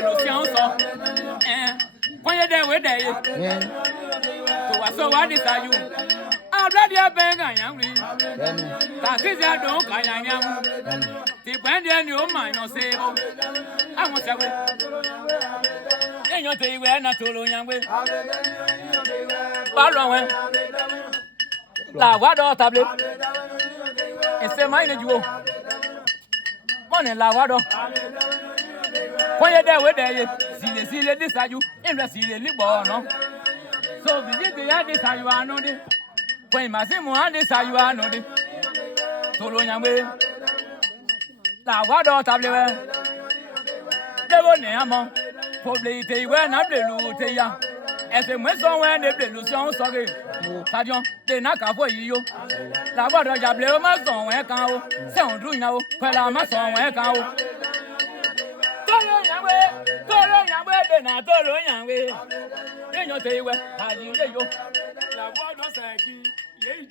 Lucian so. When you're with day, to us so what is you? I'll let your bang and young. That is that don't I am. Depend on your mind or say, I want to and you say we're not too young with. Follow La Wado tablet. It's a minor you. Money La Wado. When you're there with day, see the decide you, and the see the libo, no? So visit the others how you are not it. When Massimo others how you are not it. Tolo Yamwe La Wado tablet. They won't name probably they were not the Lutea. As a Wesson when they play Lucian sorry. Sadion, they knock up for you. La Wado Jable Mason, where cow, sound doing now, Pella Mason, where cow. Tolo Yamwe, then I told Yamwe. Then you say, well, how you lay you? La Wado Saki, yea.